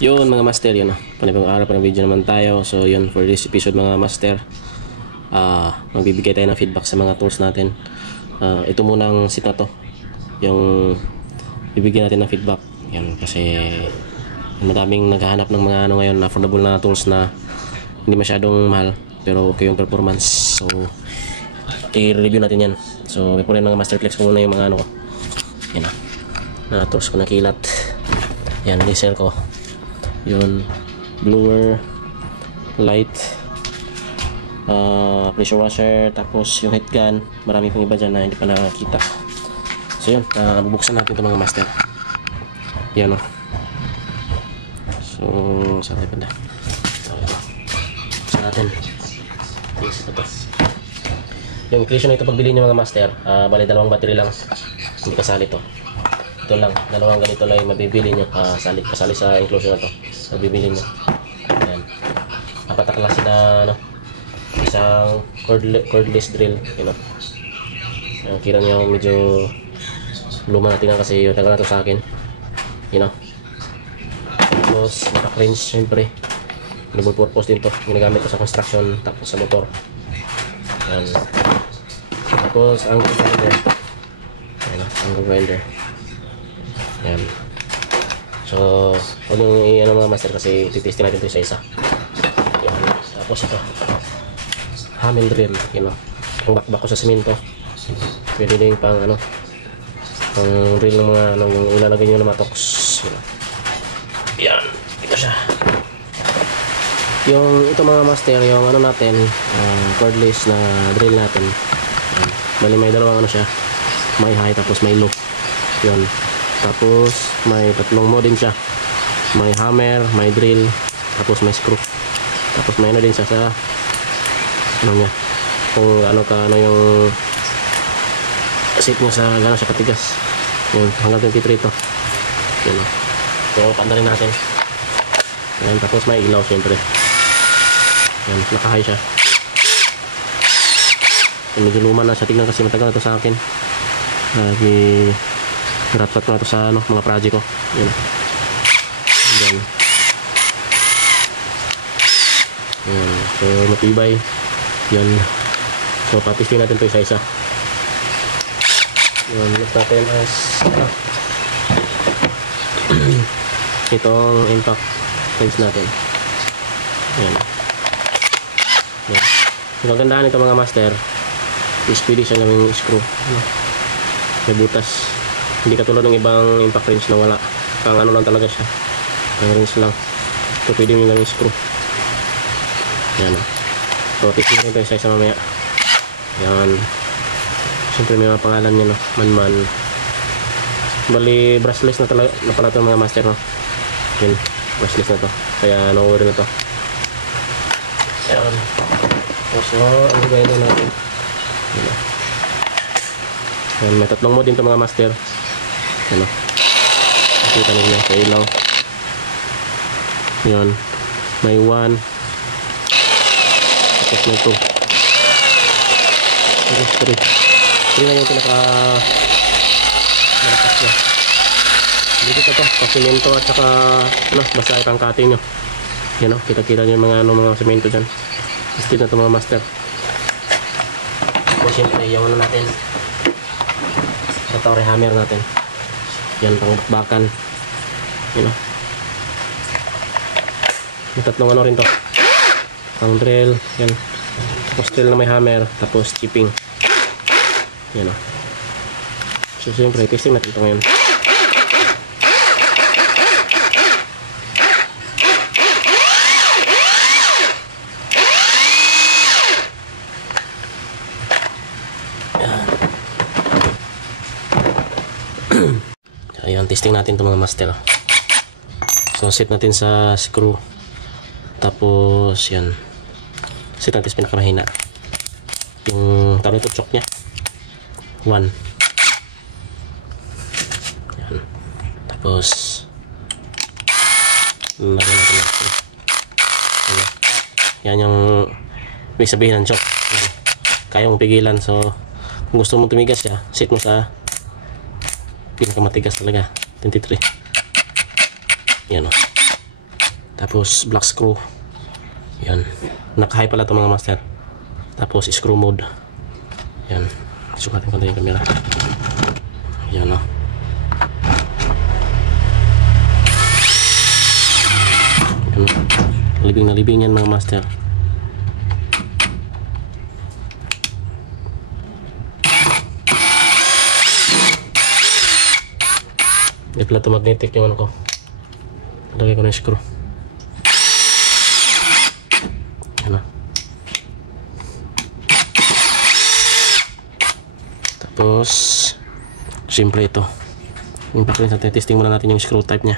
Yun mga master, yun panibang araw pa ng video naman tayo. So yun, for this episode mga master, magbibigay tayo ng feedback sa mga tools natin. Ito munang sit na to, yung bibigyan natin ng feedback. Yan, kasi madaming naghahanap ng mga ngayon na affordable na tools na hindi masyadong mahal pero okay yung performance. So i-review natin yan. So may po rin mga master, flex ko muna yung mga ko. Yan na tools ko na kilat. Yan, laser ko. Yun, blower, light, pressure washer, tapos yung heat gun. Marami pang iba dyan na hindi pa nakakita. So yun, bubuksan natin ito mga master. Yan so saan tayo pala? Buksan natin. Yung inclusion na ito pagbili nyo mga master, bali dalawang battery lang, hindi kasali to. Ito lang, dalawang ganito lang yung mabibili nyo, kasali sa inclusion na to, mabibili nyo. Ayan, apat na klase na isang cordless drill, kira nyo medyo luma na tingnan kasi yung tagal na to sa akin, tapos impact wrench, syempre double purpose din to, ginagamit ko sa construction tapos sa motor. Ayan, tapos angle grinder. Ayan, angle grinder. Yan. So, huwag yung i-ano mga master kasi titesting natin ito isa-isa. Yan. Tapos ito, hammer drill, ang bakbak ko sa simento. Pwede din pang pang drill ng mga yung ilalagay nyo na matox. Yan, ito siya. Yung ito mga master, yung natin, cordless na drill natin. Bali may dalawang siya, may high tapos may low. Yun. Tapos may tatlong mode din siya, may hammer, may drill, tapos may screw, tapos may din siya sa niya, kung yung shape niya sa gano'n siya katigas. Yun, hanggang 23 ito. Yun, so panda rin natin. Yan, tapos may ilaw syempre. Yan, naka-high siya. Medyo luma na siya, tignan kasi matagal na ito sa akin. Rapat ko na ito sa mga project ko. Yan. Yan. Yan. So matibay. Yan. So patisting natin ito isa-isa. Yan. Next natin as itong impact wrench natin. Yan. Yan. Yung kagandahan ito mga master, is pwede siya gawing screw. May butas. Hindi katulad ng ibang impact wrench na wala. Pang lang talaga siya. Pang wrench lang. Ito pwede yung gawing screw. Yan. So, titignan ito isa-isa mamaya. Yan. Siyempre may mga pangalan niya, Man-man. Bali, brushless na talaga na pala ito mga master, Yan. Brushless na to. Kaya no-worry na to. Yan. So, ang gawin na natin. Yan. May tatlong mode din ito mga master. Nakita nyo sa ilaw. Yan. May 1. Tapos may 2. Tapos 3. 3 na yung pinaka malakas niya. Dito ito. Pasimento at saka basta itang cutting nyo. Yan kita-kita nyo yung mga semento dyan. Steel na ito mga master. Tapos siyempre yung natin. Rotary hammer natin. Yan, pangbakbakan. May tatlong rin to. Pang drill. Yan. Tapos drill na may hammer. Tapos chipping. Yan So siyempre, testing natin ito ngayon. Ayan, testing natin ito mga master. So set natin sa screw. Tapos yan, set natin sa pinakamahina. Yung tawag ito choke nya 1. Yan. Tapos lagyan natin ng screw. Yan yung ibig sabihin ng choke. Kaya mong pigilan. So kung gusto mong tumigas siya, set mo sa pinakamatigas talaga, 23. Yan Tapos black screw. Yan. Naka-high pala ito mga master. Tapos screw mode. Yan. Sukatin ko na yung camera. Yan o. Yan. Libing na libing yan mga master. Hindi pala ito magnetic yung ano ko. Lagay ko na yung screw. Yan o. Tapos simple ito. Yung package natin, testing muna natin yung screw type nya.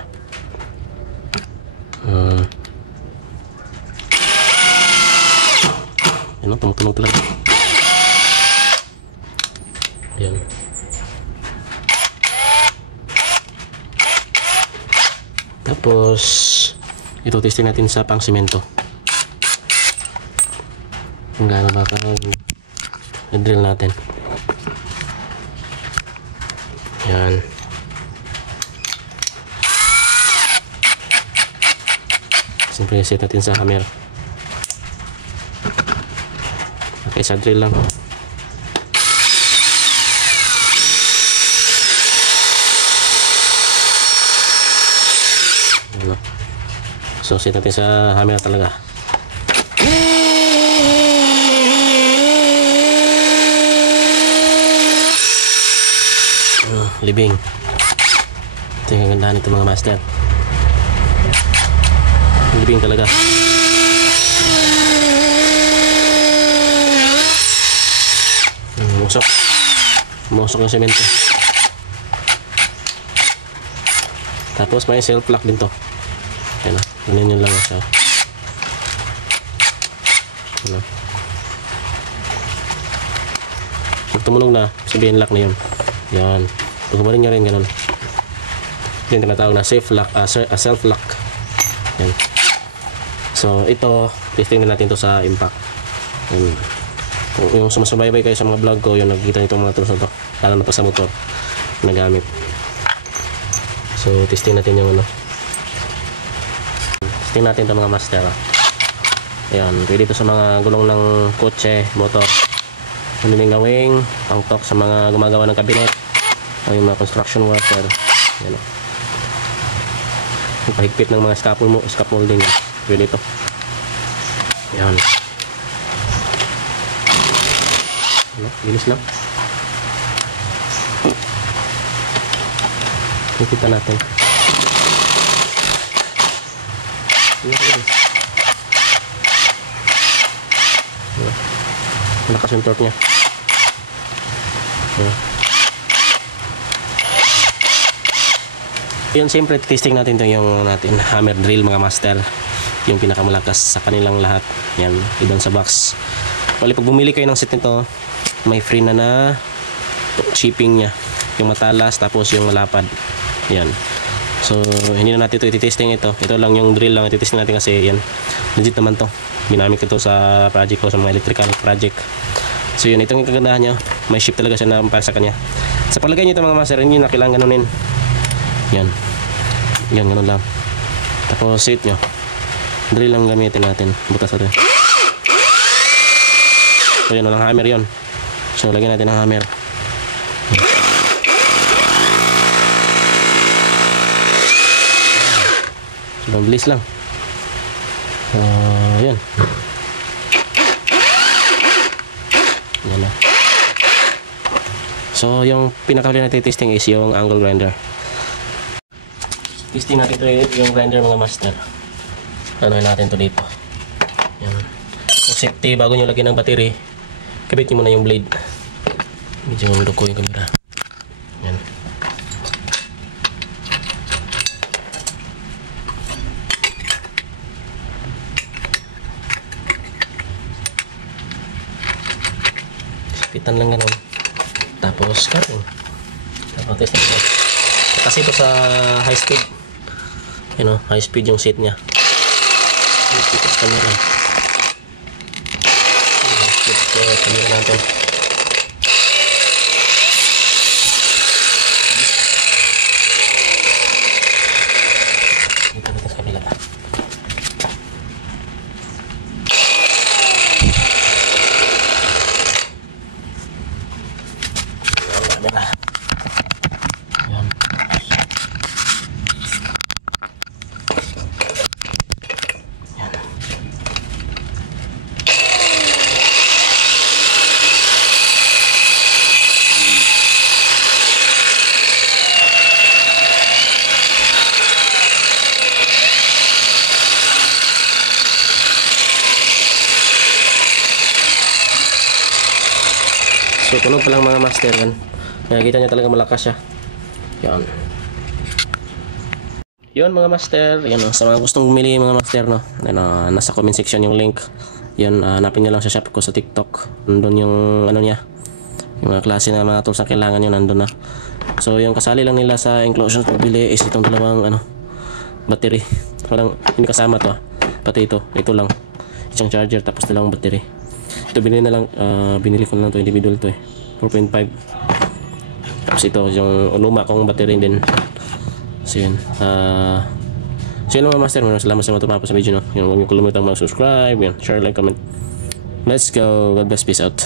Yan o, tumutunog talaga. Yan. Tapos ito testing natin sa pang simento. Kung gaano ba i-drill natin. Yan. Siyempre set natin sa hammer. Okay, sa drill lang. Ano? So set natin sa hammer talaga. Libing. Ito yung kagandahan nito mga master. Libing talaga. Musok. Musok yung semento. Tapos may self lock din to. Ayan na. Ganyan yun lang siya. Ayan na. Pag tumunog na, sabihin lock na yun. Yan. Pagkabarin nyo rin ganun. Ito yung tinatawag na self lock. Yan. So ito, testing na natin to sa impact. Yan. Yung sumasubaybay kayo sa mga vlog ko, yung nakikita nyo itong mga tools na to, lalo na pa sa motor na gamit. So testing natin yung ano. Testing natin ito mga master. Ayan, pwede ito sa mga gulong ng kotse, motor. Ano din gawing pangtok sa mga gumagawa ng kabinet o yung mga construction worker. Ayan o. Yung pahigpit ng mga scaffolding. Pwede ito. Ayan. Ano? Bilis lang. Kita natin. Malakas yung torque nya. Yun, siyempre testing natin ito yung natin hammer drill mga master, yung pinakamalakas sa kanilang lahat. Yan, ibang sa box. Bali pag bumili kayo ng set nito, may free na shipping nya, yung matalas tapos yung malapad. Yan. So hindi na natin ito ititesting ito. Ito lang yung drill lang ititesting natin kasi yan, legit naman to. Ginamit ko to sa project ko, sa mga electrical project. So yun, itong kagandahan niya, may ship talaga siya na para sa kanya. Sa paglagay nyo ito mga master, hindi na kailangan ganunin. Yan. Yan, ganun lang. Tapos set nyo. Drill lang gamitin natin. Butas natin. So yun, walang hammer yun. So lagyan natin ang hammer. So mabilis lang. Yan. Yan na. So yung pinakahuli natin testing is yung angle grinder. Testing natin ito yung grinder mga master. Anuhin natin ito dito. Yan. Kung safety, bago nyo lagyan ng battery, kabit nyo muna yung blade. Medyo mandok ko yung camera. Yan. Sapitan lang ganun. Tapos cutting. Tapos testing ito. Kasi ito sa high speed. You know, high speed yung seat niya. Ipitas camera. Ipitas camera natin. Dito natin sa kabila. So tunog pa lang mga master yan. Nakikita nyo talaga malakas siya. Yan. Yun mga master, yan, sa mga gustong bumili mga master, no, nasa comment section yung link. Yan, hanapin nyo lang sa shop ko sa TikTok. Nandun yung ano niya, yung mga klase na mga tools na kailangan nyo, nandun na. So yung kasali lang nila sa inclusion pagbili is itong dalawang battery. Parang hindi kasama to, pati ito lang, isang charger tapos dalawang battery. Ito binili ko na lang to, individual to 4.5. Tapos ito yung luma kong battery din. So yun, so yun mga master, maraming salamat sa mga tumapos sa video, no. Huwag niyo kalimutan mag-subscribe, share, like, comment. Let's go, God bless, peace out.